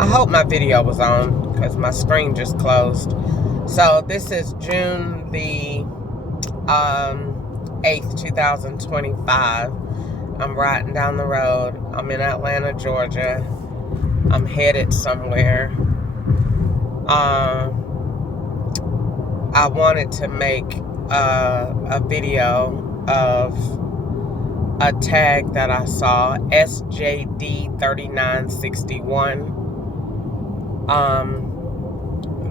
I hope my video was on because my screen just closed. So this is June the 8th, 2025. I'm riding down the road. I'm in Atlanta, Georgia. I'm headed somewhere. I wanted to make a video of a tag that I saw, SJD3961.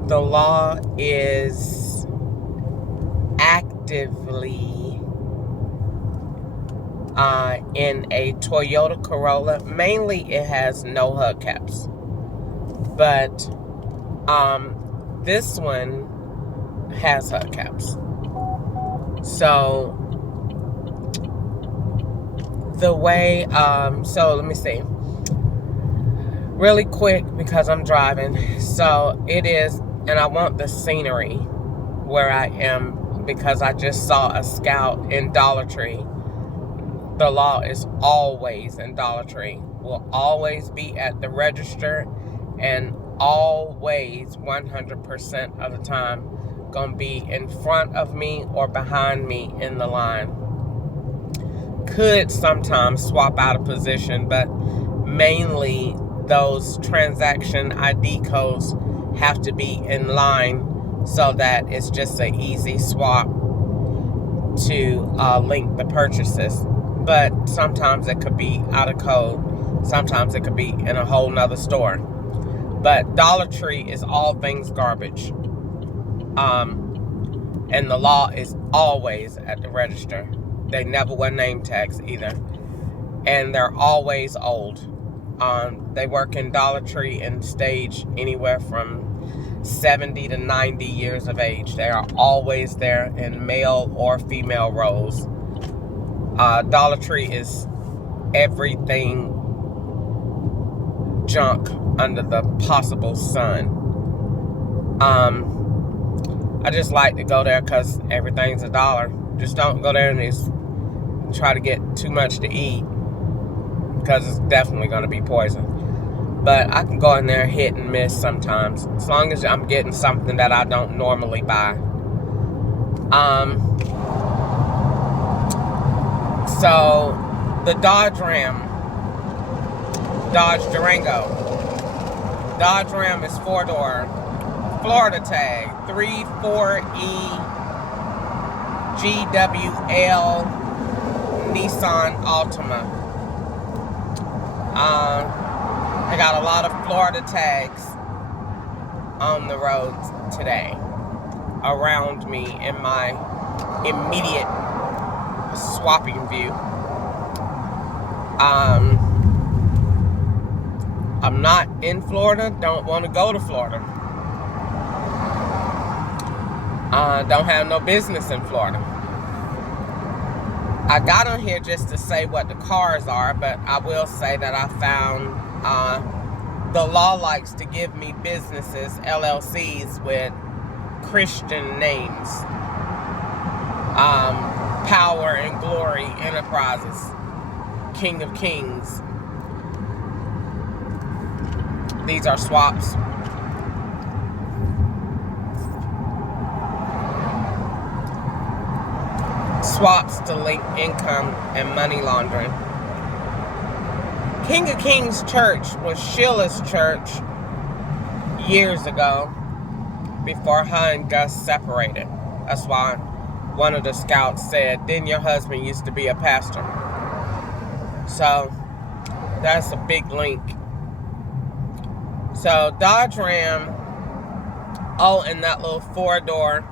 The law is actively in a Toyota Corolla. Mainly it has no hubcaps, but this one has hubcaps. So the way so let me see really quick because I'm driving. So it is, and I want the scenery where I am because I just saw a Scout in Dollar Tree. The law is always in Dollar Tree, will always be at the register, and always 100% of the time gonna be in front of me or behind me in the line. Could sometimes swap out of position, but mainly those transaction ID codes have to be in line so that it's just an easy swap to link the purchases. But sometimes it could be out of code. Sometimes it could be in a whole nother store. But Dollar Tree is all things garbage. And the law is always at the register. They never wear name tags either. And they're always old. They work in Dollar Tree and stage anywhere from 70 to 90 years of age. They are always there in male or female roles. Dollar Tree is everything junk under the possible sun. I just like to go there because everything's $1. Just don't go there and just try to get too much to eat because it's definitely going to be poison. But I can go in there hit and miss sometimes, as long as I'm getting something that I don't normally buy. So the Dodge Ram, Dodge Durango. Dodge Ram is 4-door, Florida tag, 34E GWL Nissan Altima. I got a lot of Florida tags on the roads today around me in my immediate swapping view. I'm not in Florida, don't want to go to Florida. Don't have no business in Florida. I got on here just to say what the cars are, but I will say that I found the law likes to give me businesses, LLCs, with Christian names. Power and Glory Enterprises, King of Kings. These are swaps. Swaps to link income and money laundering. King of Kings Church was Sheila's church years ago before her and Gus separated. That's why one of the scouts said, "Didn't your husband used to be a pastor?" So that's a big link. So Dodge Ram, oh, and that little 4-door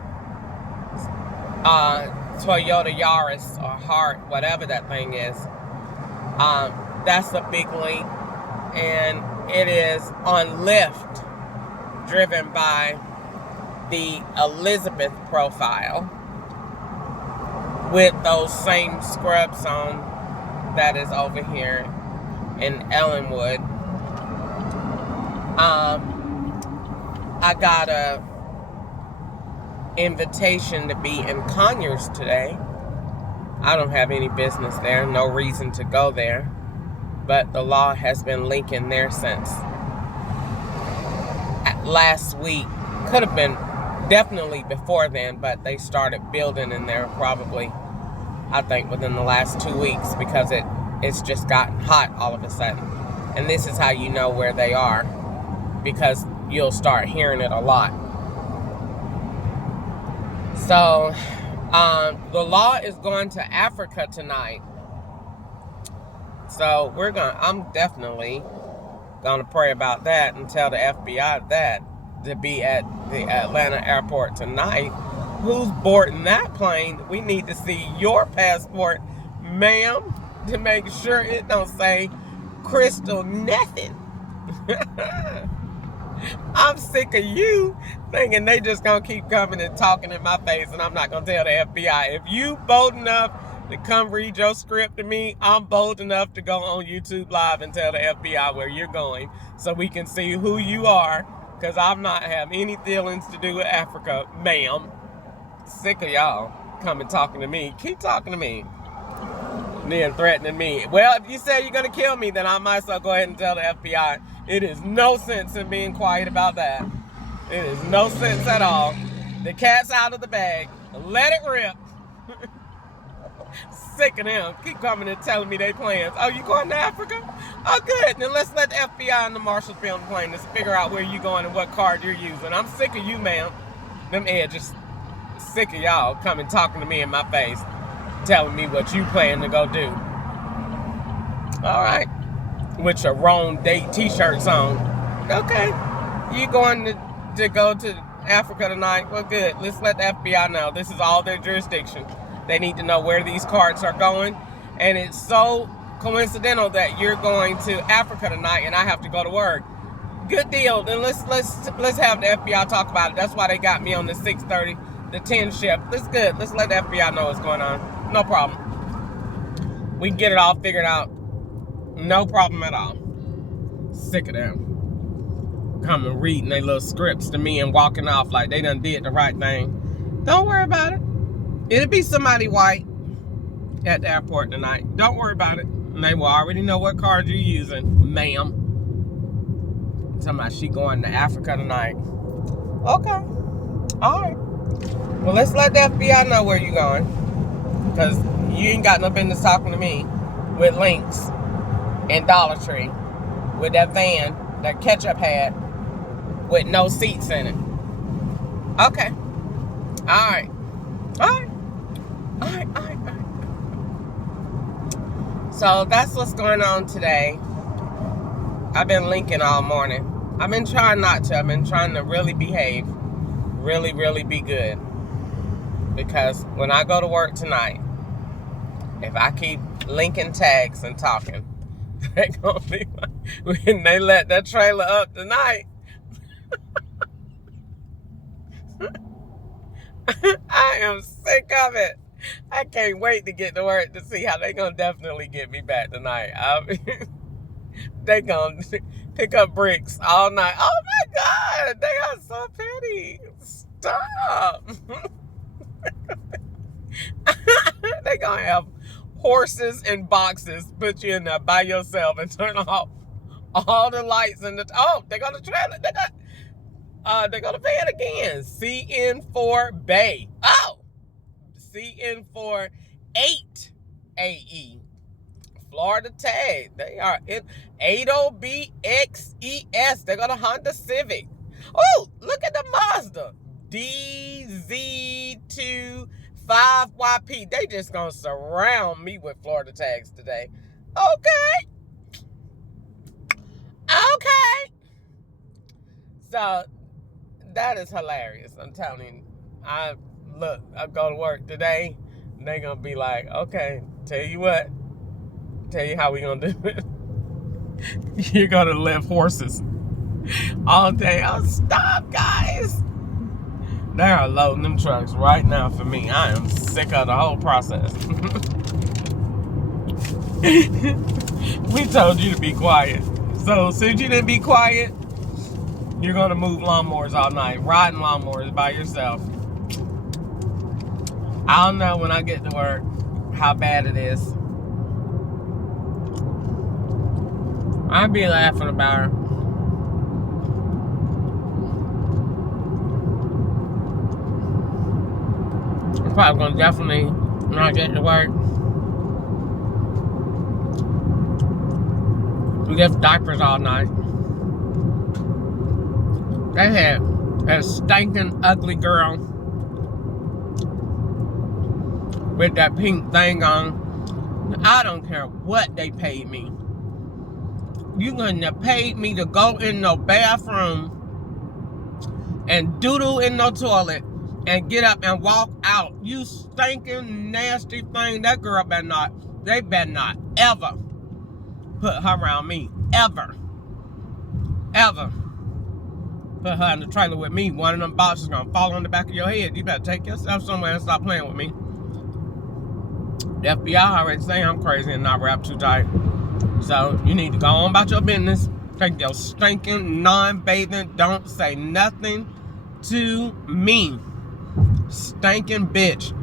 Toyota Yaris or Heart, whatever that thing is, that's a big link, and it is on Lyft, driven by the Elizabeth profile with those same scrubs on that is over here in Ellenwood. I got a invitation to be in Conyers today. I don't have any business there, no reason to go there, but the law has been linking there since. last week. Could have been definitely before then, but they started building in there probably, I think, within the last 2 weeks, because it's just gotten hot all of a sudden. And this is how you know where they are, because you'll start hearing it a lot. So the law is going to Africa tonight. So I'm definitely gonna pray about that and tell the FBI that to be at the Atlanta airport tonight. Who's boarding that plane? We need to see your passport, ma'am, to make sure it don't say Crystal nothing. I'm sick of you thinking they just gonna keep coming and talking in my face, and I'm not gonna tell the FBI. If you bold enough to come read your script to me, I'm bold enough to go on YouTube Live and tell the FBI where you're going, so we can see who you are, because I'm not have any dealings to do with Africa, ma'am. Sick of y'all coming talking to me. Keep talking to me. Then threatening me. Well, if you say you're gonna kill me, then I might as well go ahead and tell the FBI. It is no sense in being quiet about that. It is no sense at all. The cat's out of the bag. Let it rip. Sick of them. Keep coming and telling me they plans. Oh, you going to Africa? Oh, good. Then let's let the FBI and the marshals be on the plane to figure out where you're going and what card you're using. I'm sick of you, ma'am. Them edges. Sick of y'all coming talking to me in my face, telling me what you plan to go do. All right. With your wrong date t-shirts on. Okay. You going to go to Africa tonight? Well, good. Let's let the FBI know. This is all their jurisdiction. They need to know where these cards are going. And it's so coincidental that you're going to Africa tonight and I have to go to work. Good deal. Then let's have the FBI talk about it. That's why they got me on the 6:30, the 10 shift. That's good. Let's let the FBI know what's going on. No problem. We can get it all figured out. No problem at all. Sick of them coming reading their little scripts to me and walking off like they done did the right thing. Don't worry about it. It'll be somebody white at the airport tonight. Don't worry about it. And they will already know what card you're using, ma'am. Talking about she going to Africa tonight. Okay. All right. Well, let's let the FBI know where you're going. Because you ain't got no business talking to me with links and Dollar Tree with that van that Ketchup had with no seats in it. Okay. All right. All right. All right. All right. All right. So that's what's going on today. I've been linking all morning. I've been trying not to. I've been trying to really behave. Really, really be good. Because when I go to work tonight, if I keep linking tags and talking, they're gonna be like, when they let that trailer up tonight, I am sick of it. I can't wait to get to work to see how they gonna definitely get me back tonight. I mean, they gonna pick up bricks all night. Oh my God, they are so petty. Stop. They gonna have horses and boxes, put you in there by yourself and turn off all the lights in the they're gonna trailer. They're gonna pay it again. CN4 Bay. Oh, CN4 8AE. Florida tag. They are in 80BXES. They're gonna Honda Civic. Oh, look at the Mazda DZ2 5YP. They just gonna surround me with Florida tags today. Okay. So that is hilarious. I'm telling you. I go to work today, and they gonna be like, okay, tell you how we gonna do it. You're gonna lift horses all day. Oh, stop, guys. They are loading them trucks right now for me. I am sick of the whole process. We told you to be quiet. So since you didn't be quiet, you're going to move lawnmowers all night. Riding lawnmowers by yourself. I don't know when I get to work how bad it is. I'd be laughing about her. probably gonna definitely not get to work. Lift diapers all night. They had a stinking ugly girl with that pink thing on. I don't care what they paid me. You couldn't have paid me to go in no bathroom and doodle in no toilet and get up and walk out. You stinking nasty thing. That girl better not, they better not ever put her around me. Ever. Ever. Put her in the trailer with me. One of them boxes gonna fall on the back of your head. You better take yourself somewhere and stop playing with me. The FBI already say I'm crazy and not wrapped too tight. So you need to go on about your business. Take your stinking, non-bathing, don't say nothing to me. Stinking bitch.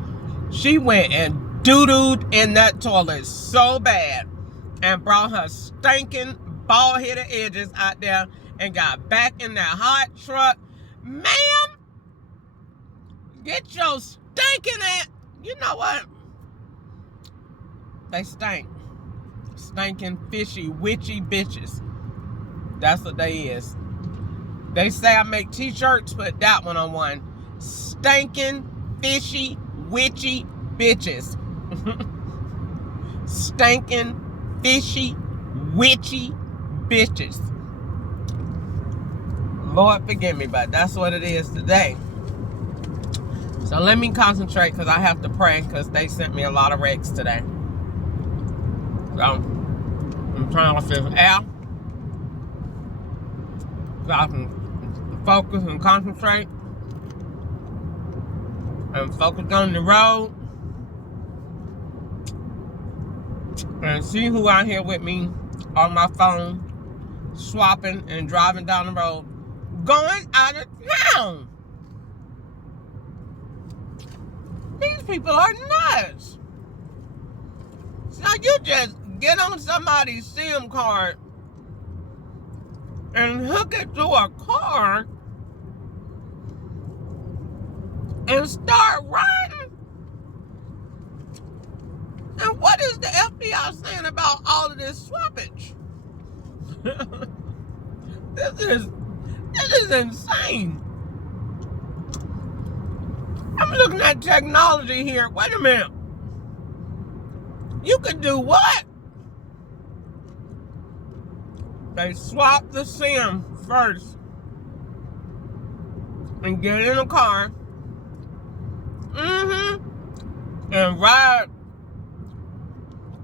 She went and doodled in that toilet so bad and brought her stinking bald-headed edges out there and got back in that hot truck. Ma'am, get your stinking ass. You know what? They stink. Stinking, fishy, witchy bitches. That's what they is. They say I make t-shirts, put that one on one. Stinking, fishy, witchy bitches. Stinking, fishy, witchy bitches. Lord forgive me, but that's what it is today. So let me concentrate because I have to pray because they sent me a lot of wrecks today. So I'm trying to figure out so I can focus and concentrate and focus on the road and see who out here with me on my phone, swapping and driving down the road, going out of town. These people are nuts. So you just get on somebody's SIM card and hook it to a car and start riding. And what is the FBI saying about all of this swappage? This is insane. I'm looking at technology here. Wait a minute. You could do what? They swap the SIM first and get in a car. And ride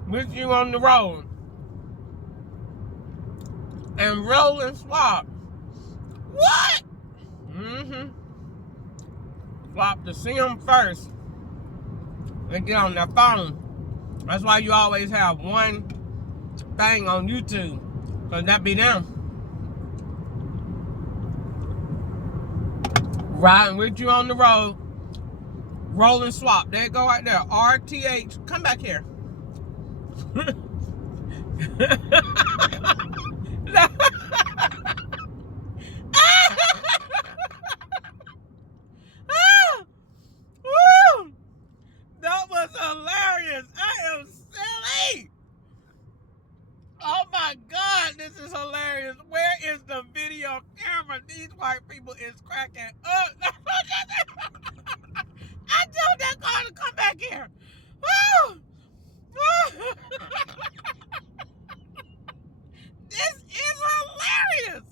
with you on the road. And roll and swap. What? Swap the SIM first and get on their phone. That's why you always have one thing on YouTube. Cause that be them. Riding with you on the road. Roll and swap. There you go right there. RTH. Come back here. That was hilarious. I am silly. Oh my God, this is hilarious. Where is the video camera? These white people is cracking up. I told that car to come back here. This is hilarious.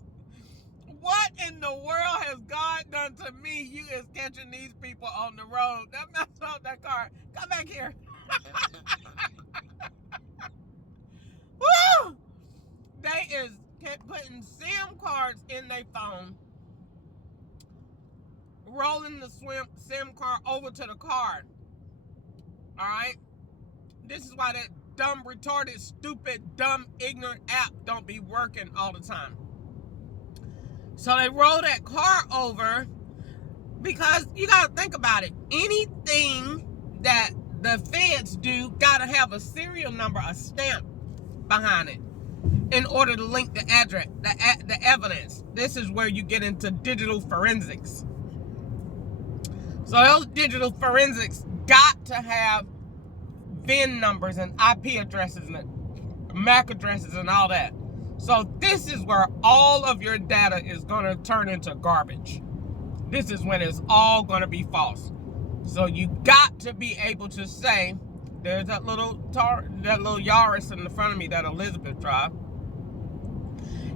What in the world has God done to me? You is catching these people on the road. That messed up that car. Come back here. Woo! They is putting SIM cards in their phone, rolling the SIM card over to the card. All right? This is why that dumb, retarded, stupid, dumb, ignorant app don't be working all the time. So they roll that car over because you got to think about it. Anything that the feds do got to have a serial number, a stamp behind it in order to link the address, the evidence. This is where you get into digital forensics. So those digital forensics got to have VIN numbers and IP addresses and MAC addresses and all that. So this is where all of your data is going to turn into garbage. This is when it's all going to be false. So you got to be able to say, there's that little Yaris in the front of me that Elizabeth drive.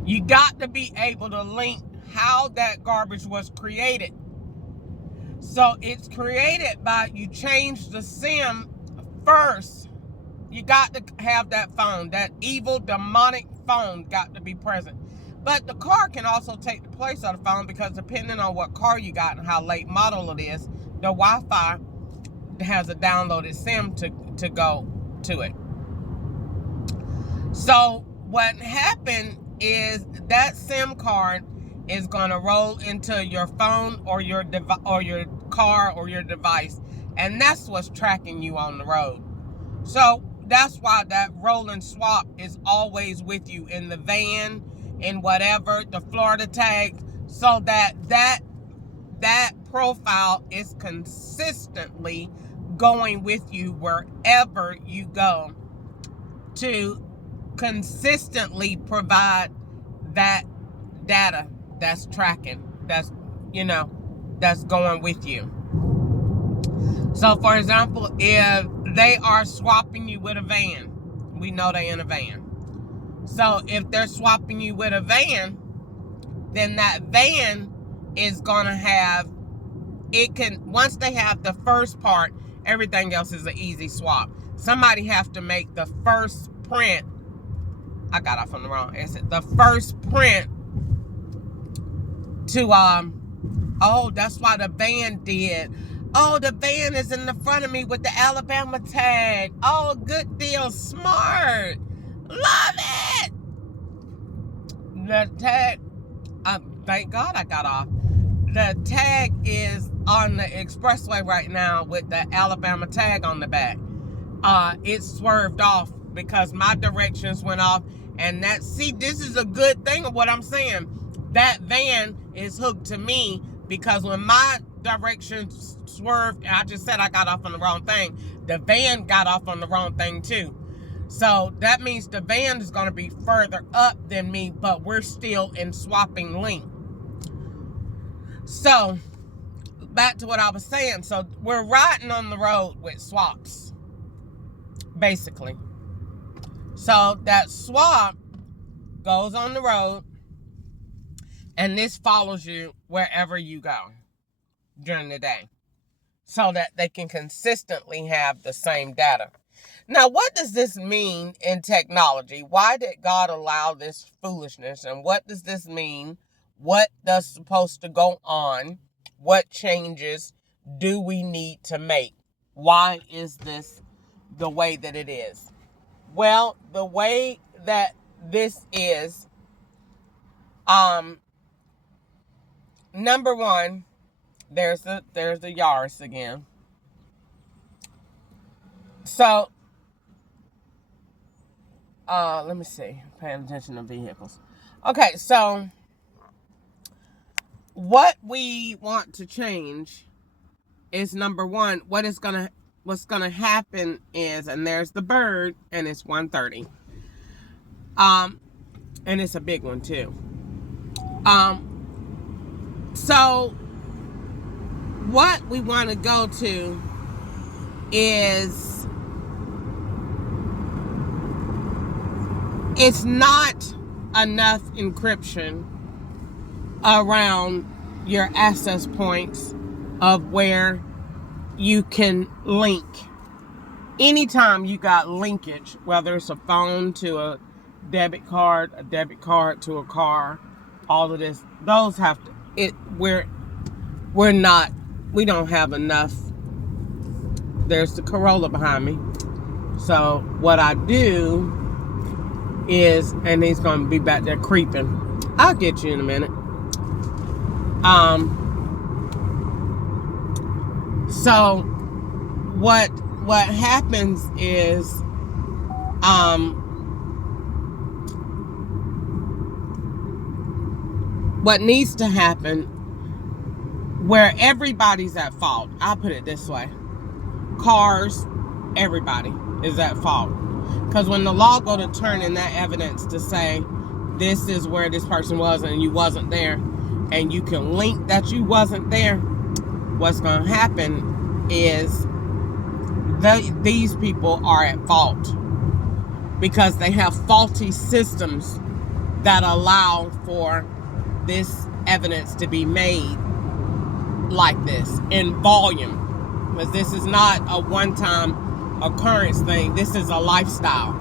You got to be able to link how that garbage was created. So it's created by, you change the SIM first. You got to have that phone, that evil demonic phone got to be present. But the car can also take the place of the phone, because depending on what car you got and how late model it is, the Wi-Fi has a downloaded SIM to go to it. So what happened is that SIM card is going to roll into your phone or your car or your device, and that's what's tracking you on the road. So that's why that rolling swap is always with you in the van, in whatever, the Florida tag, so that profile is consistently going with you wherever you go, to consistently provide that data that's tracking, that's going with you. So for example, if they are swapping you with a van, we know they in a van. So if they're swapping you with a van, then that van is going to have, once they have the first part, everything else is an easy swap. Somebody have to make the first print. I got off on the wrong exit. The first print to, oh, that's why the van did. Oh, the van is in the front of me with the Alabama tag. Oh, good deal. Smart. Love it. The tag, thank God I got off. The tag is on the expressway right now with the Alabama tag on the back. It swerved off because my directions went off. And this is a good thing of what I'm saying. That van is hooked to me, because when my directions swerved, I just said I got off on the wrong thing, the van got off on the wrong thing too. So that means the van is going to be further up than me, but we're still in swapping link. So back to what I was saying. So we're riding on the road with swaps, basically. So that swap goes on the road, and this follows you wherever you go during the day, so that they can consistently have the same data. Now, what does this mean in technology? Why did God allow this foolishness? And what does this mean? What does supposed to go on? What changes do we need to make? Why is this the way that it is? Well, the way that this is, number one, there's the Yaris again. So, let me see. Paying attention to vehicles. Okay, so what we want to change is, number one, what's gonna happen is, and there's the bird, and it's 1:30. And it's a big one too. So what we want to go to is, it's not enough encryption around your access points of where you can link. Anytime you got linkage, whether it's a phone to a debit card to a car, all of this, those have to, we don't have enough. There's the Corolla behind me. So what I do is, and he's going to be back there creeping. I'll get you in a minute. So what happens is, what needs to happen, where everybody's at fault, I'll put it this way. cars, everybody is at fault. Because when the law go to turn in that evidence to say, this is where this person was and you wasn't there, and you can link that you wasn't there, what's going to happen is these people are at fault because they have faulty systems that allow for this evidence to be made like this in volume. Because this is not a one-time occurrence thing. This is a lifestyle.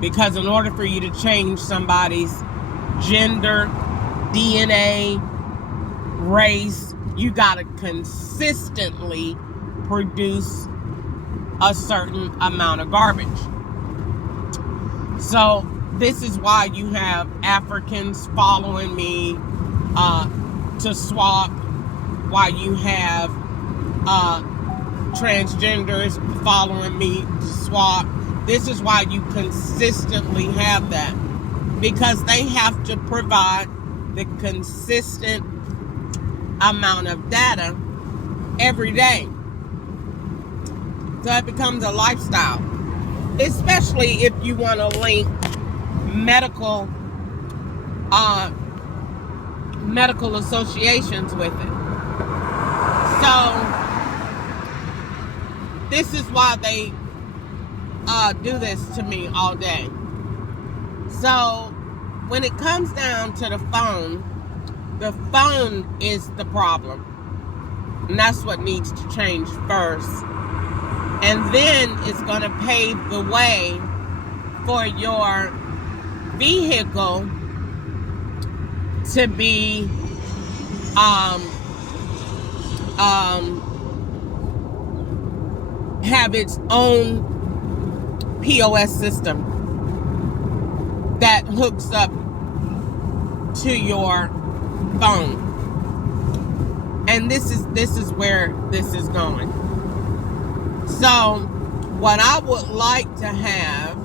Because in order for you to change somebody's gender, DNA, race, you got to consistently produce a certain amount of garbage. So this is why you have Africans following me to swap, why you have transgenders following me to swap. This is why you consistently have that, because they have to provide the consistent amount of data every day. So it becomes a lifestyle, especially if you want to link medical associations with it. So this is why they do this to me all day. So when it comes down to the phone is the problem. And that's what needs to change first. And then it's going to pave the way for your vehicle to be have its own POS system that hooks up to your phone. And this is where this is going. So what I would like to have,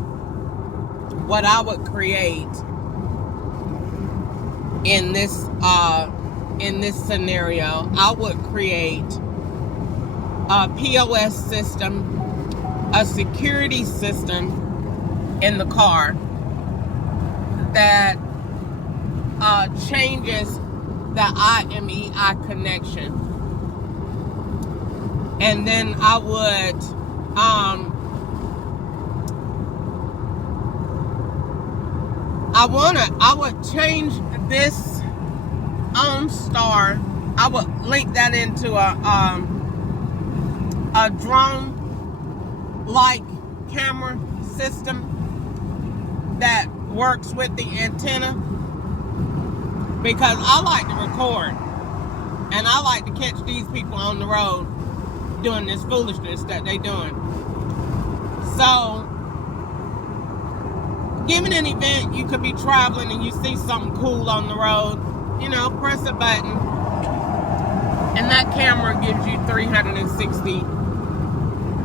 what I would create in this scenario, I would create a POS system, a security system in the car that changes the IMEI connection. And then I would I would change this OnStar. I would link that into a drone like camera system that works with the antenna, because I like to record and I like to catch these people on the road doing this foolishness that they doing. So given an event, you could be traveling and you see something cool on the road, press a button and that camera gives you 360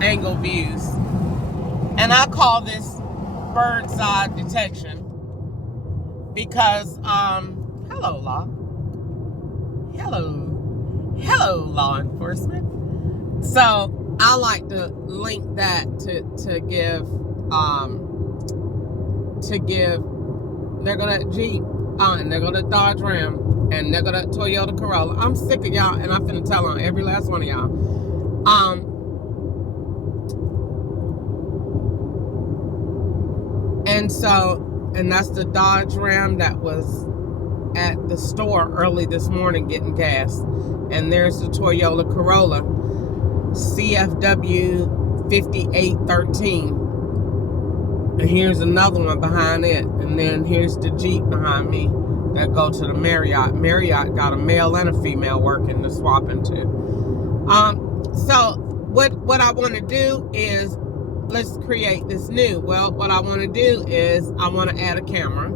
angle views. And I call this bird's eye detection because hello law enforcement. So I like to link that to give they're gonna Jeep and they're gonna Dodge Ram and they're gonna Toyota Corolla. I'm sick of y'all and I'm finna tell on every last one of y'all. And that's the Dodge Ram that was at the store early this morning getting gas. And there's the Toyota Corolla CFW 5813. And here's another one behind it. And then here's the Jeep behind me that go to the Marriott. Marriott got a male and a female working to swap into. So what I want to do is, let's create this new. Well, what I want to do is I want to add a camera.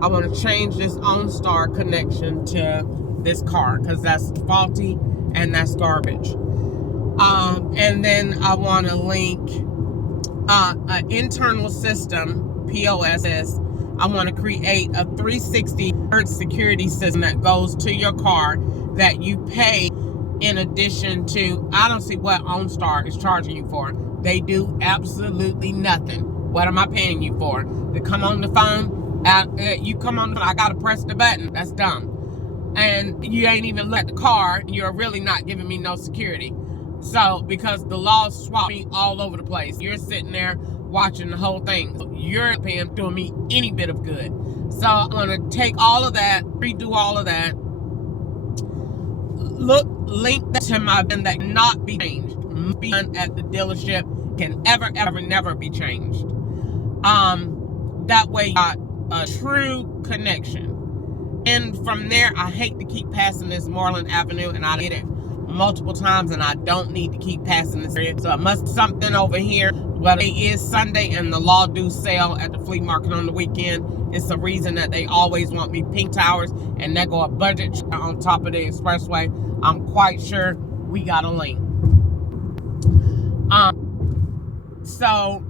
I want to change this OnStar connection to this car because that's faulty and that's garbage. And then I want to link an internal system, POS. I want to create a 360 security system that goes to your car that you pay in addition to, I don't see what OnStar is charging you for. They do absolutely nothing. What am I paying you for? To come on the phone? You come on the phone, I gotta press the button. That's dumb. And you ain't even let the car, you're really not giving me no security. So, because the laws swap me all over the place. You're sitting there watching the whole thing. You're paying doing me any bit of good. So I'm gonna take all of that, redo all of that, link that to my event that cannot be changed. Being at the dealership can ever, never be changed. That way you got a true connection. And from there, I hate to keep passing this Moreland Avenue, and I did it multiple times, and I don't need to keep passing this area. So it must be something over here. But it is Sunday, and the law do sell at the flea market on the weekend. It's the reason that they always want me pink towers, and they go a budget on top of the expressway. I'm quite sure we got a link. So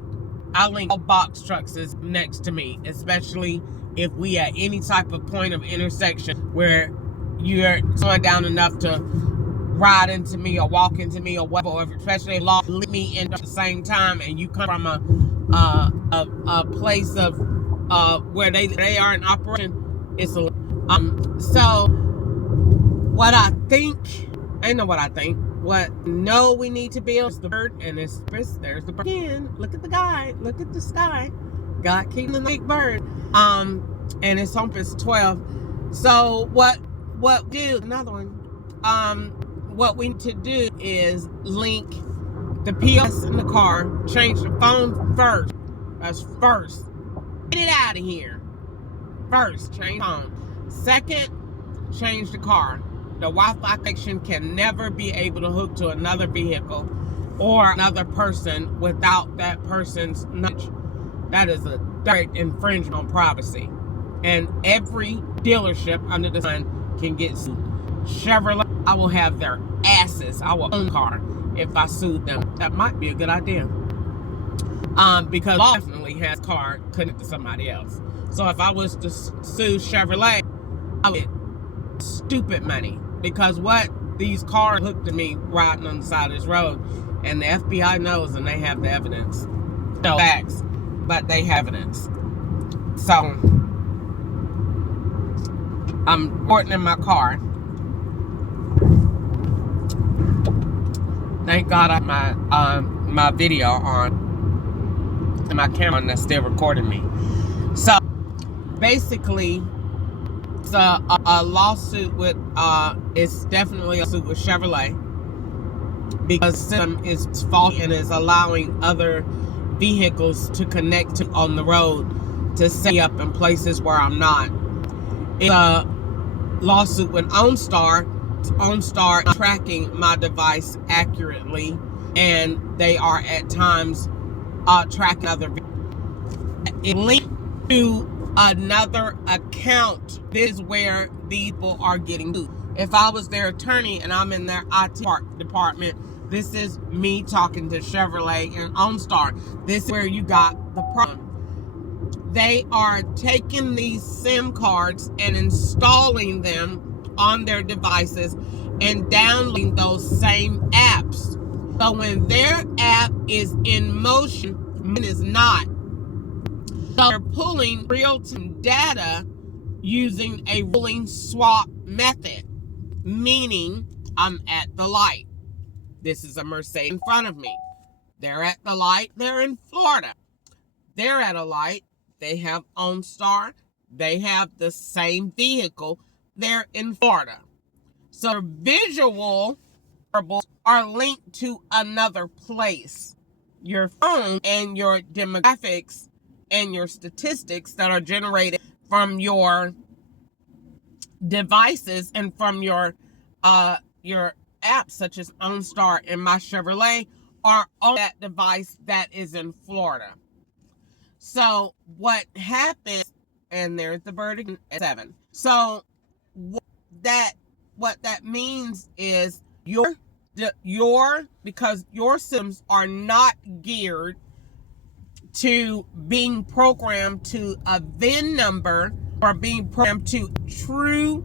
I link all box trucks is next to me, especially if we at any type of point of intersection where you're slowing down enough to ride into me or walk into me or whatever, especially if law lead me in at the same time and you come from a place of where they are in operation. It's a so what I think, I know what I think. What no we need to build is the bird, and there's the bird again. Look at the guy, look at the sky. God keeping the big bird. And it's home is 12. So what do another one? What we need to do is link the POS in the car, change the phone first. That's first. Get it out of here. First, change the phone. Second, change the car. The Wi-Fi connection can never be able to hook to another vehicle or another person without that person's knowledge. That is a direct infringement on privacy. And every dealership under the sun can get sued. Chevrolet, I will have their asses. I will own a car if I sued them. That might be a good idea. Because law definitely has a car connected to somebody else. So if I was to sue Chevrolet, I would get stupid money. Because what these cars hooked to me riding on the side of this road, and the FBI knows, and they have the evidence. No facts, but they have evidence. So I'm recording in my car. Thank God I have my video on and my camera that's still recording me. So basically, it's a lawsuit with it's definitely a suit with Chevrolet because the system is faulty and is allowing other vehicles to connect to on the road to set me up in places where I'm not. It's a lawsuit with OnStar. OnStar tracking my device accurately, and they are at times tracking other vehicles. It linked to another account. This is where these people are getting sued. If I was their attorney and I'm in their IT department, this is me talking to Chevrolet and OnStar. This is where you got the problem. They are taking these SIM cards and installing them on their devices and downloading those same apps. So when their app is in motion, mine is not. So they're pulling real-time data using a rolling swap method, meaning I'm at the light. This is a Mercedes in front of me. They're at the light. They're in Florida. They're at a light. They have OnStar. They have the same vehicle. They're in Florida. So visual are linked to another place. Your phone and your demographics and your statistics that are generated from your devices and from your apps such as OnStar and My Chevrolet are on that device that is in Florida. So what happens, and there's the bird again at 7. So what that means is because your systems are not geared to being programmed to a VIN number or being programmed to true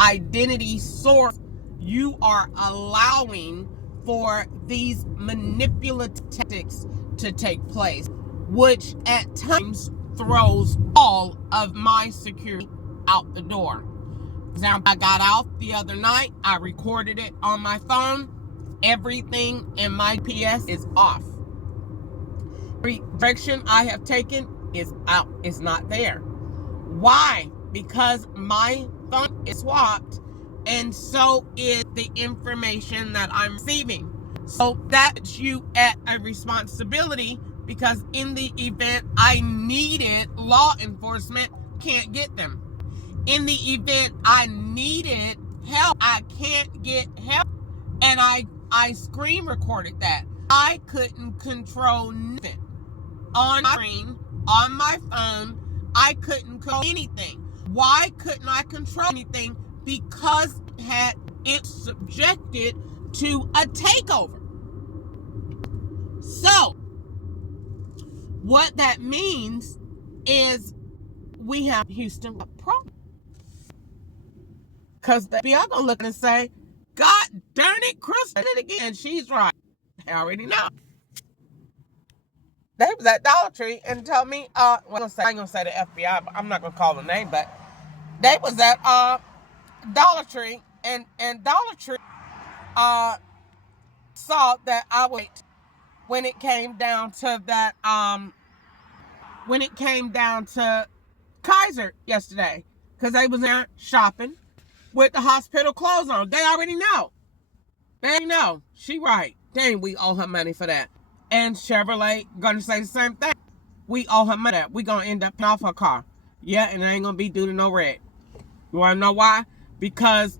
identity source, you are allowing for these manipulative tactics to take place, which at times throws all of my security out the door. For example, I got out the other night, I recorded it on my phone. Everything in my PS is off. Every direction I have taken is out, is not there. Why? Because my phone is swapped, and so is the information that I'm receiving. So that's you at a responsibility, because in the event I needed law enforcement, can't get them. In the event I needed help, I can't get help. And I screen recorded that. I couldn't control nothing. On my screen, on my phone, I couldn't control anything. Why couldn't I control anything? Because it subjected to a takeover. So, what that means is we have Houston problem. Because the FBI gonna look and say, God darn it, Chris did it again. She's right. I already know. They was at Dollar Tree and told me, I ain't gonna say the FBI, but I'm not gonna call the name, but they was at Dollar Tree, and Dollar Tree saw that I was when it came down to that when it came down to Kaiser yesterday, because they was there shopping with the hospital clothes on. They already know. They know. She right. Dang, we owe her money for that. And Chevrolet gonna say the same thing. We owe her money. We gonna end up paying off her car. Yeah, and it ain't gonna be due to no red. You wanna know why? Because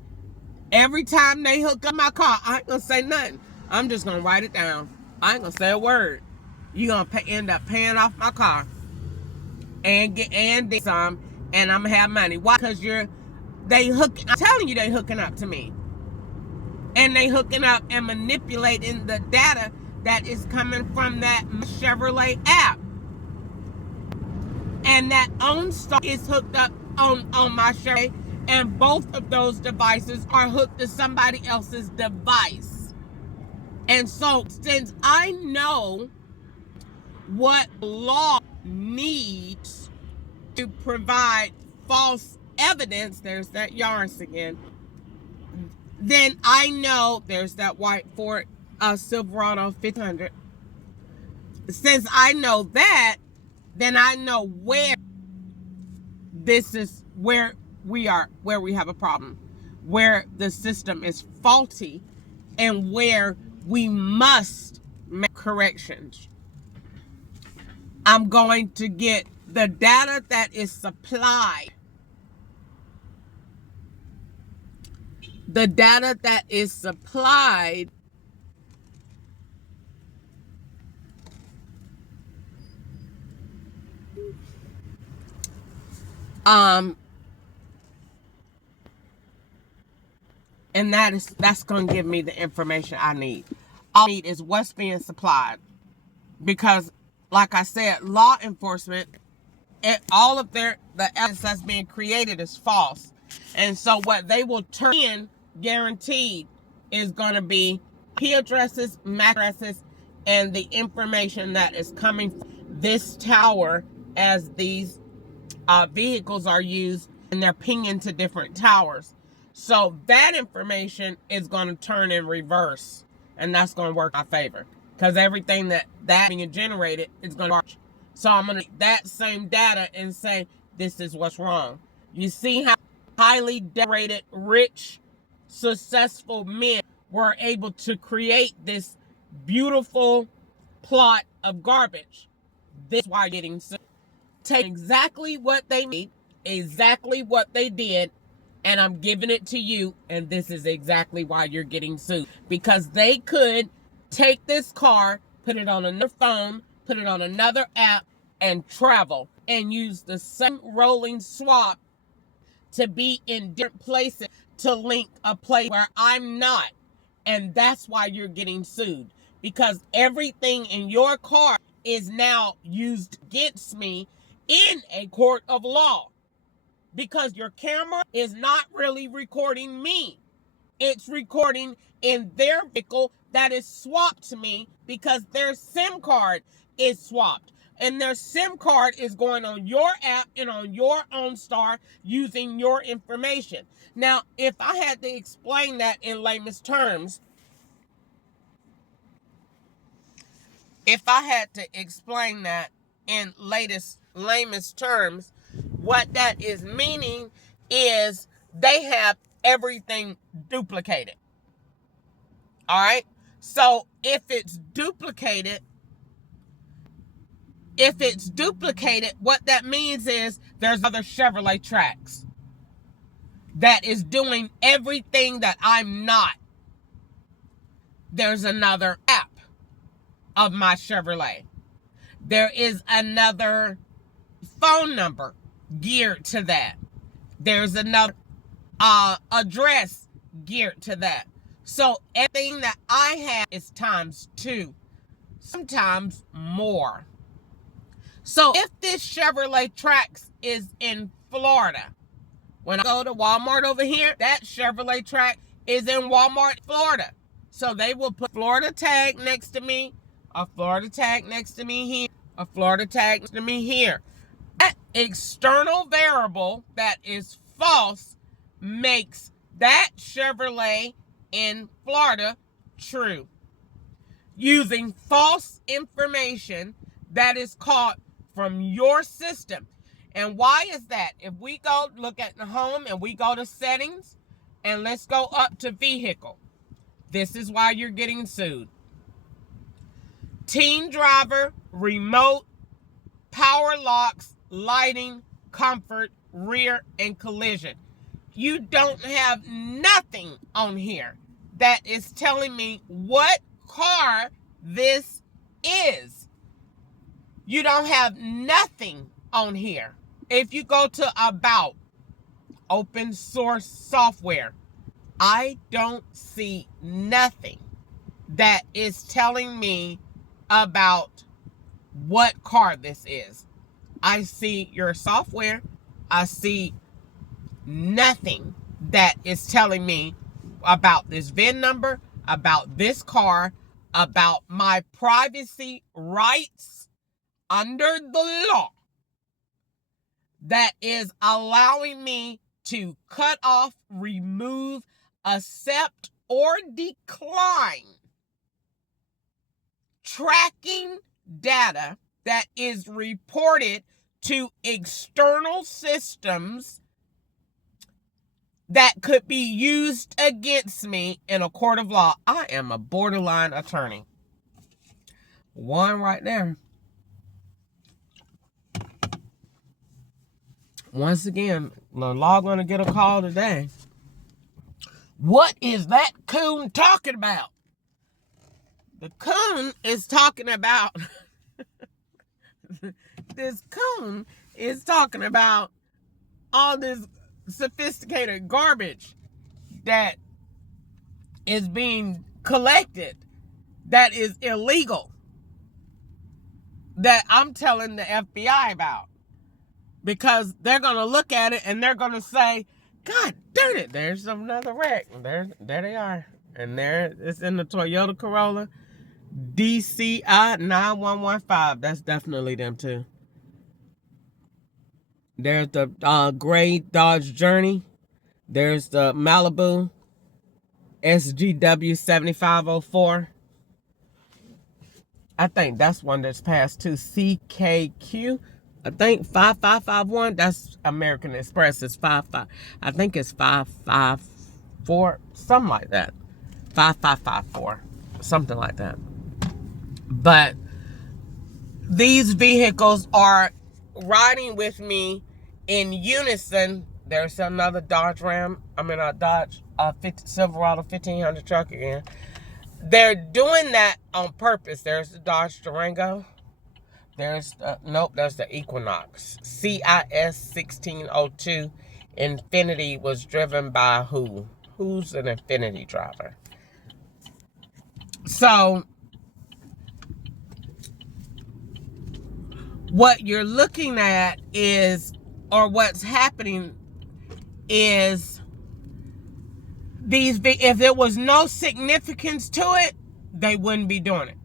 every time they hook up my car, I ain't gonna say nothing. I'm just gonna write it down. I ain't gonna say a word. You gonna end up paying off my car and get some, and I'm gonna have money. Why? Because I'm telling you, they hooking up to me. And they hooking up and manipulating the data that is coming from that Chevrolet app. And that OnStar is hooked up on my Chevrolet, and both of those devices are hooked to somebody else's device. And so, since I know what law needs to provide false evidence, there's that Yaris again, then I know there's that white Ford Silverado 1500. Since I know that, then I know where we have a problem, where the system is faulty, and where we must make corrections. I'm going to get the data that is supplied. The data that is supplied and that's going to give me the information I need. All I need is what's being supplied, because like I said, law enforcement, all of the evidence that's being created is false. And so what they will turn in, guaranteed, is going to be IP addresses, MAC addresses, and the information that is coming from this tower as these vehicles are used, and they're pinging to different towers. So that information is going to turn in reverse, and that's going to work in my favor, because everything that being generated is going to work. So I'm going to take that same data and say, this is what's wrong. You see how highly decorated, rich, successful men were able to create this beautiful plot of garbage. This is why getting sued. Take exactly what they need, exactly what they did, and I'm giving it to you, and this is exactly why you're getting sued. Because they could take this car, put it on another phone, put it on another app, and travel, and use the same rolling swap to be in different places to link a place where I'm not. And that's why you're getting sued. Because everything in your car is now used against me in a court of law. Because your camera is not really recording me. it's recording in their vehicle that is swapped to me because their SIM card is swapped. And their SIM card is going on your app and on your OnStar using your information. Now, if I had to explain that in layman's terms, layman's terms, what that is meaning is they have everything duplicated. All right? So if it's duplicated, what that means is there's other Chevrolet Trax that is doing everything that I'm not. There's another app of my Chevrolet. There is another phone number geared to that. There's another address geared to that. So everything that I have is times 2, sometimes more. So if this Chevrolet Trax is in Florida, when I go to Walmart over here, that Chevrolet Trax is in Walmart, Florida. So they will put Florida tag next to me, a Florida tag next to me here, a Florida tag next to me here. That external variable that is false makes that Chevrolet in Florida true. Using false information that is caught from your system. And why is that? If we go look at the home and we go to settings and let's go up to vehicle. This is why you're getting sued. Teen driver, remote, power locks, lighting, comfort, rear, and collision. You don't have nothing on here that is telling me what car this is. You don't have nothing on here. If you go to about open source software, I don't see nothing that is telling me about what car this is. I see your software. I see nothing that is telling me about this VIN number, about this car, about my privacy rights under the law that is allowing me to cut off, remove, accept, or decline tracking data that is reported to external systems that could be used against me in a court of law. I am a borderline attorney. One right there. Once again, the law gonna get a call today. What is that coon talking about? The coon is talking about this coon is talking about all this sophisticated garbage that is being collected that is illegal, that I'm telling the FBI about, because they're going to look at it and they're going to say, God darn it, there's another wreck. There they are. And there it's in the Toyota Corolla DCI 9115. That's definitely them too. There's the gray Dodge Journey. There's the Malibu SGW 7504. I think that's one that's passed to CKQ. I think 5551. That's American Express. It's 55. I think it's 554. Something like that. 5554. Something like that. But these vehicles are riding with me in unison. There's another Dodge Ram. A Dodge Silverado 1500 truck again. They're doing that on purpose. There's the Dodge Durango. There's the Equinox. CIS 1602. Infinity was driven by who? Who's an Infinity driver? So what you're looking at is, or what's happening is, if there was no significance to it, they wouldn't be doing it.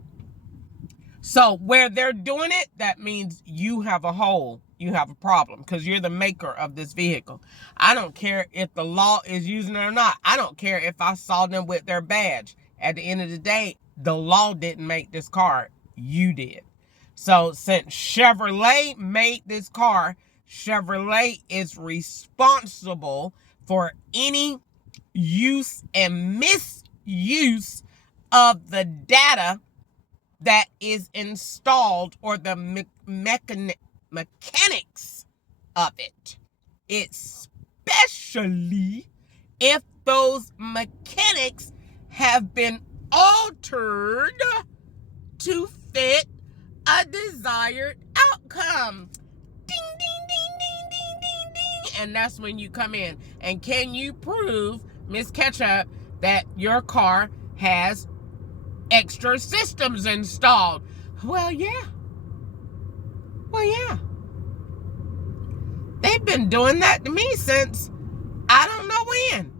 So where they're doing it, that means you have a hole. You have a problem because you're the maker of this vehicle. I don't care if the law is using it or not. I don't care if I saw them with their badge. At the end of the day, the law didn't make this car. You did. So since Chevrolet made this car, Chevrolet is responsible for any use and misuse of the data that is installed or the mechanics of it, especially if those mechanics have been altered to fit a desired outcome. Ding, ding, ding, ding, ding, ding, ding. And that's when you come in. And can you prove, Miss Ketchup, that your car has extra systems installed? Well, yeah. They've been doing that to me since I don't know when.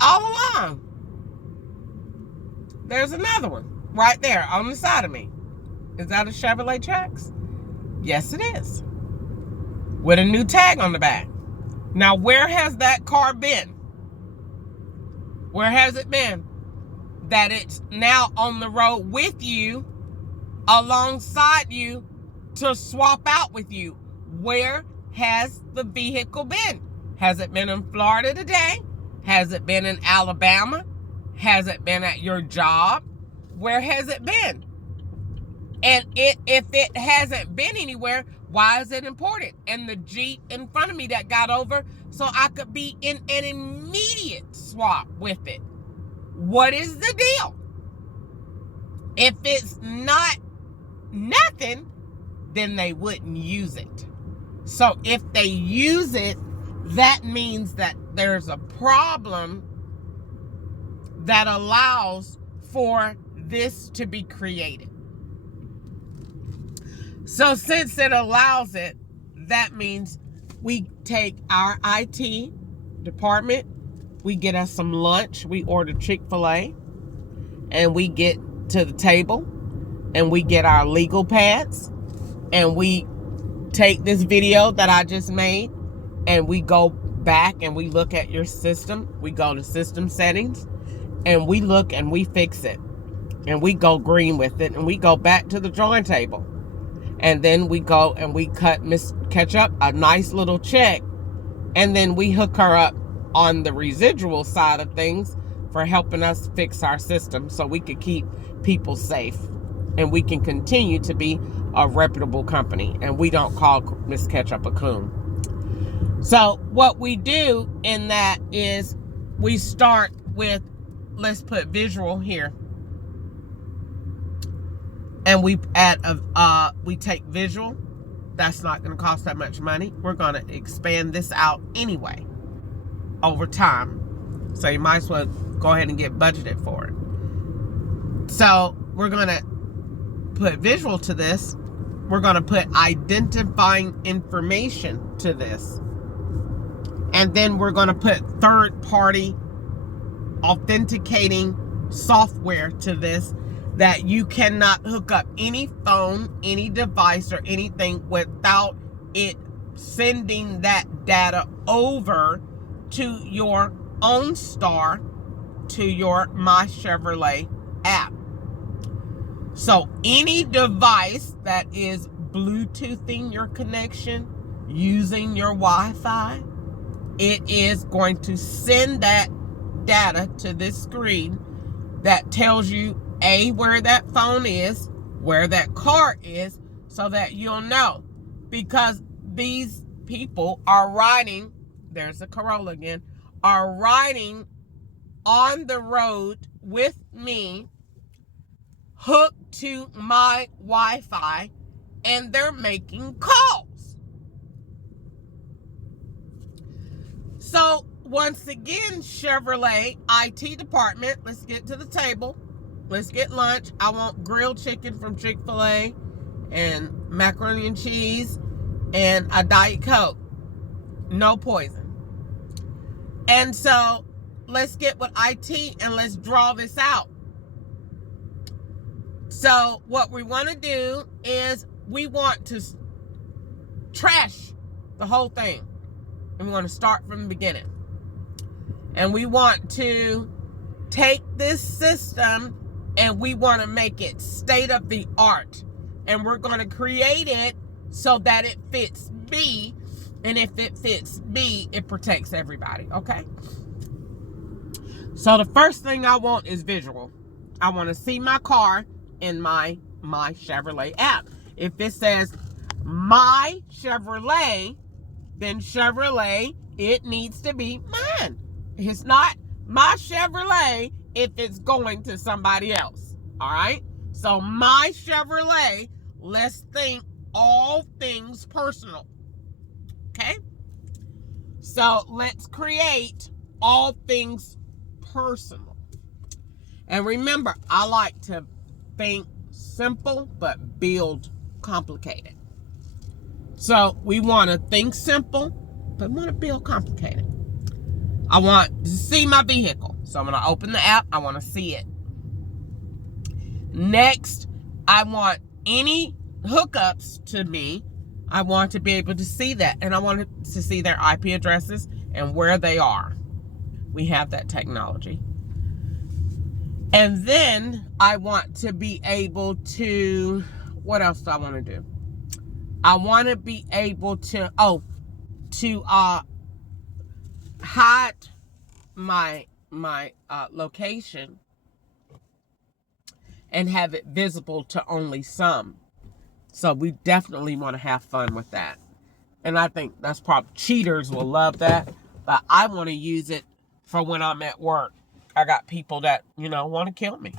All along. There's another one right there on the side of me. Is that a Chevrolet Trax? Yes, it is. With a new tag on the back. Now, where has that car been? Where has it been? That it's now on the road with you, alongside you, to swap out with you. Where has the vehicle been? Has it been in Florida today? Has it been in Alabama? Has it been at your job? Where has it been? And if it hasn't been anywhere, why is it important? And the Jeep in front of me that got over so I could be in an immediate swap with it. What is the deal? If it's not nothing, then they wouldn't use it. So if they use it, that means that there's a problem that allows for this to be created. So since it allows it, that means we take our IT department, we get us some lunch, we order Chick-fil-A, and we get to the table, and we get our legal pads, and we take this video that I just made, and we go back and we look at your system. We go to system settings, and we look and we fix it. And we go green with it, and we go back to the drawing table. And then we go and we cut Miss Ketchup a nice little check. And then we hook her up on the residual side of things for helping us fix our system so we could keep people safe. And we can continue to be a reputable company. And we don't call Miss Ketchup a coon. So what we do in that is we start with, let's put visual here. And we add we take visual. That's not going to cost that much money. We're going to expand this out anyway over time. So you might as well go ahead and get budgeted for it. So we're going to put visual to this. We're going to put identifying information to this. And then we're going to put third-party authenticating software to this, that you cannot hook up any phone, any device, or anything without it sending that data over to your OnStar, to your My Chevrolet app. So any device that is Bluetoothing your connection, using your Wi-Fi, it is going to send that data to this screen that tells you where that phone is, where that car is, so that you'll know. Because these people are riding, there's a Corolla again, are riding on the road with me, hooked to my Wi-Fi, and they're making calls. So once again, Chevrolet IT department, let's get to the table. Let's get lunch. I want grilled chicken from Chick-fil-A and macaroni and cheese and a Diet Coke. No poison. And so let's get with IT and let's draw this out. So what we want to do is we want to trash the whole thing. And we want to start from the beginning. And we want to take this system and we want to make it state of the art. And we're going to create it so that it fits me. And if it fits me, it protects everybody. Okay? So the first thing I want is visual. I want to see my car in my Chevrolet app. If it says my Chevrolet, then Chevrolet, it needs to be mine. It's not my Chevrolet if it's going to somebody else. All right? So my Chevrolet, let's think all things personal. Okay? So let's create all things personal. And remember, I like to think simple but build complicated. So we want to think simple but want to build complicated. I want to see my vehicle. So I'm going to open the app. I want to see it. Next, I want any hookups to me. I want to be able to see that. And I want to see their IP addresses and where they are. We have that technology. And then I want to be able to, what else do I want to do? I want to be able to, hide my location and have it visible to only some. So we definitely want to have fun with that. And I think that's probably, cheaters will love that. But I want to use it for when I'm at work. I got people that, want to kill me.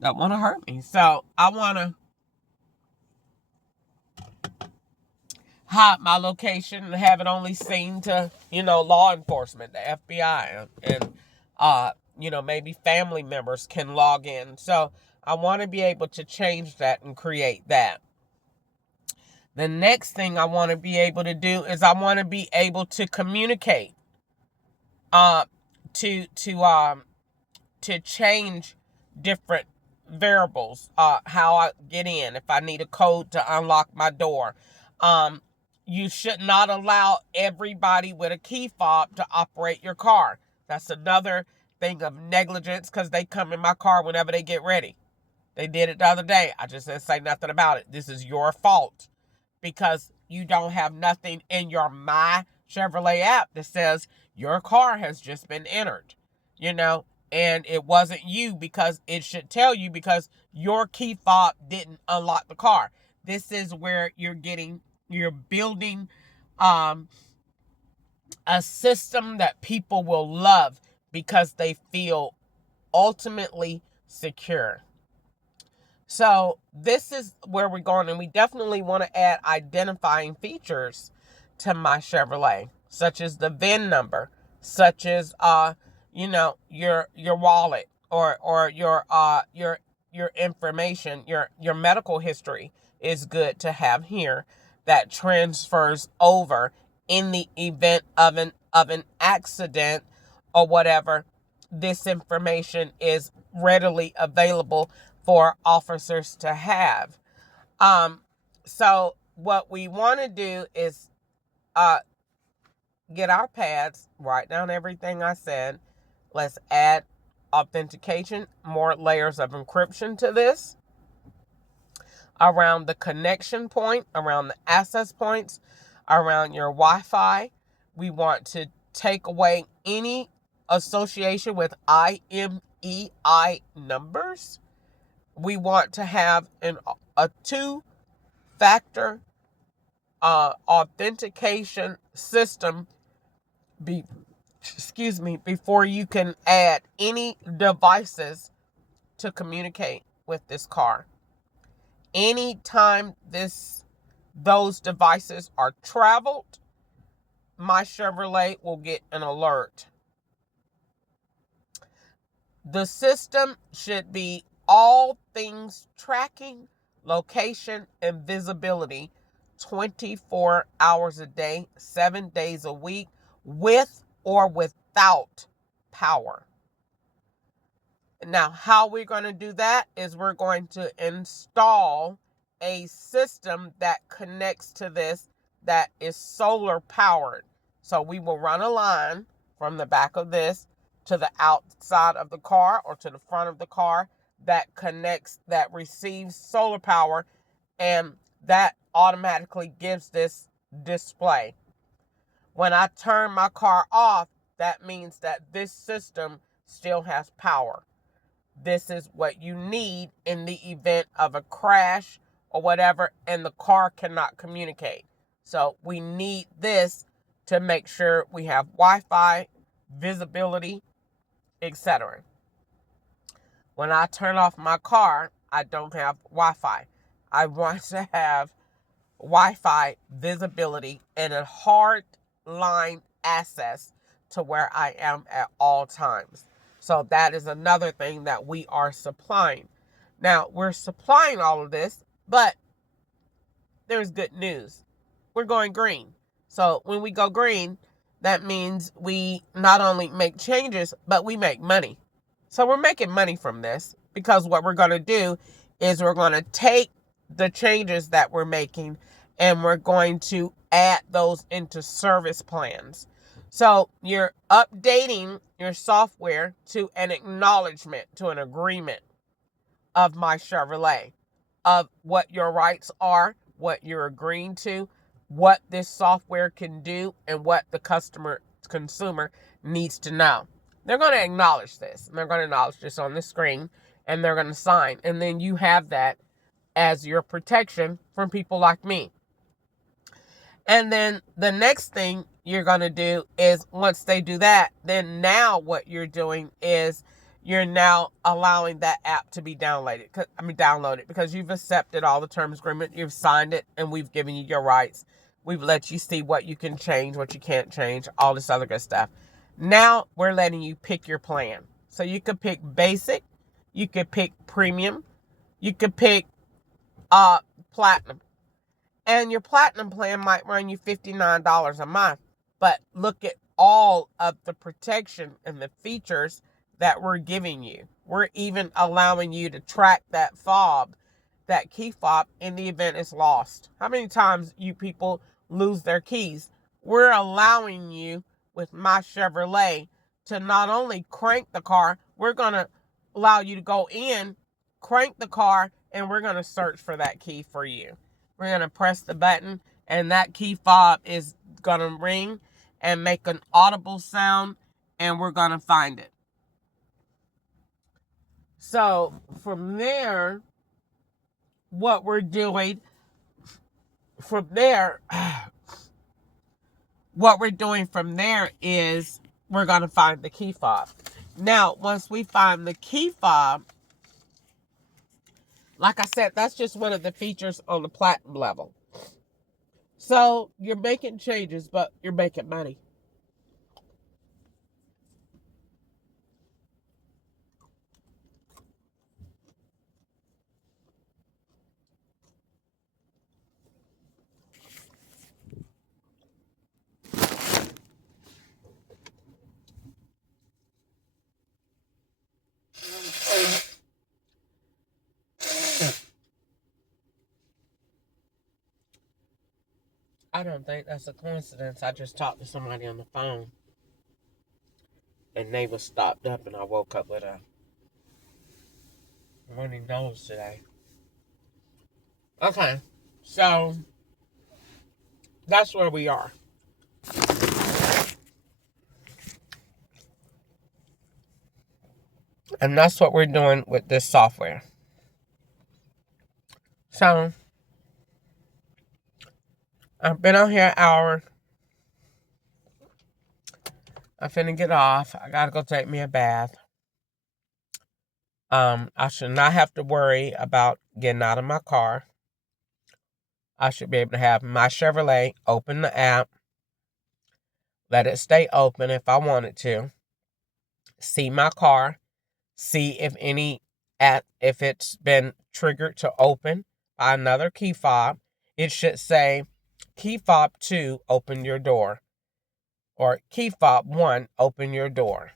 That want to hurt me. So I want to hide my location and have it only seen to, law enforcement, the FBI, and maybe family members can log in. So I want to be able to change that and create that. The next thing I want to be able to do is I want to be able to communicate, to change different variables, how I get in, if I need a code to unlock my door. You should not allow everybody with a key fob to operate your car. That's another thing of negligence, because they come in my car whenever they get ready. They did it the other day. I just didn't say nothing about it. This is your fault, because you don't have nothing in your My Chevrolet app that says your car has just been entered, and it wasn't you, because it should tell you, because your key fob didn't unlock the car. This is where you're building a system that people will love because they feel ultimately secure. So this is where we're going, and we definitely want to add identifying features to My Chevrolet, such as the VIN number, such as your wallet, or your information, your medical history is good to have here, that transfers over in the event of an accident or whatever. This information is readily available for officers to have. So what we want to do is get our pads, write down everything I said. Let's add authentication, more layers of encryption to this, around the connection point, around the access points, around your Wi-Fi. We want to take away any association with IMEI numbers. We want to have a two-factor authentication system before you can add any devices to communicate with this car. Anytime those devices are traveled, My Chevrolet will get an alert. The system should be all things tracking, location, and visibility 24 hours a day, 7 days a week, with or without without power. Now, how we're going to do that is we're going to install a system that connects to this that is solar powered. So we will run a line from the back of this to the outside of the car or to the front of the car that connects, that receives solar power, and that automatically gives this display. When I turn my car off, that means that this system still has power. This is what you need in the event of a crash or whatever, and the car cannot communicate. So we need this to make sure we have Wi-Fi, visibility, etc. When I turn off my car, I don't have Wi-Fi. I want to have Wi-Fi, visibility, and a hard line access to where I am at all times. So that is another thing that we are supplying. Now, we're supplying all of this, but there's good news. We're going green. So when we go green, that means we not only make changes, but we make money. So we're making money from this, because what we're going to do is we're going to take the changes that we're making and we're going to add those into service plans. So you're updating your software to an acknowledgement, to an agreement of My Chevrolet, of what your rights are, what you're agreeing to, what this software can do, and what the consumer needs to know. They're going to acknowledge this. And they're going to acknowledge this on the screen, and they're going to sign. And then you have that as your protection from people like me. And then the next thing you're going to do is, once they do that, then now what you're doing is you're now allowing that app to be downloaded, because you've accepted all the terms agreement, you've signed it, and we've given you your rights. We've let you see what you can change, what you can't change, all this other good stuff. Now we're letting you pick your plan. So you could pick basic, you could pick premium, you could pick platinum. And your platinum plan might run you $59 a month. But look at all of the protection and the features that we're giving you. We're even allowing you to track that fob, that key fob, in the event it's lost. How many times you people lose their keys? We're allowing you with My Chevrolet to not only crank the car, we're going to allow you to go in, crank the car, and we're going to search for that key for you. We're going to press the button, and that key fob is going to ring and make an audible sound, and we're going to find it. So from there, what we're doing from there, is we're going to find the key fob. Now, once we find the key fob, like I said, that's just one of the features on the platinum level. So you're making changes, but you're making money. I don't think that's a coincidence. I just talked to somebody on the phone, and they was stopped up, and I woke up with a running nose today. Okay, so that's where we are. And that's what we're doing with this software. So I've been on here an hour. I'm finna get off. I gotta go take me a bath. I should not have to worry about getting out of my car. I should be able to have My Chevrolet, open the app, let it stay open if I wanted to, see my car, see if it's been triggered to open by another key fob. It should say key fob 2, open your door, or key fob 1, open your door,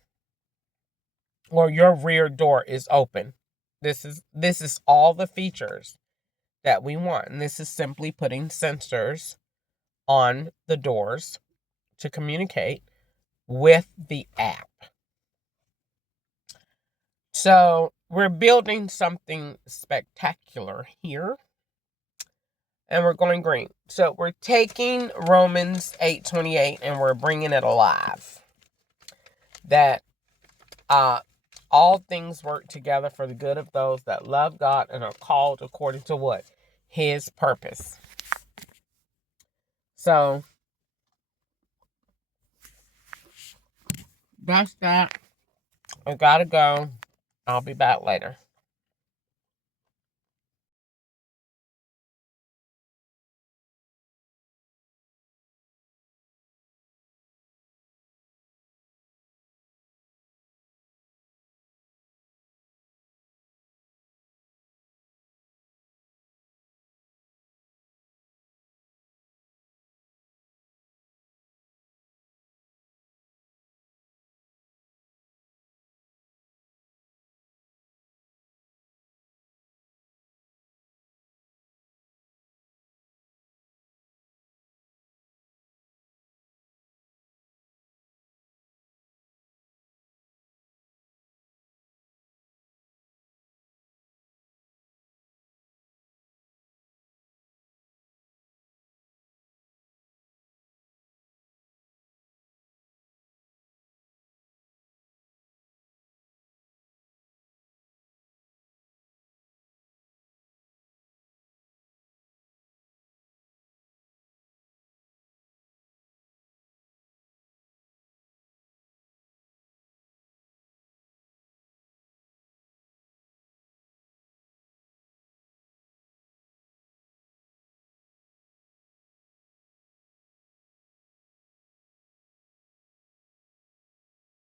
or your rear door is open. This is all the features that we want. And this is simply putting sensors on the doors to communicate with the app. So we're building something spectacular here. And we're going green. So we're taking Romans 8:28 and we're bringing it alive. That all things work together for the good of those that love God and are called according to what? His purpose. So that's that. I gotta go. I'll be back later.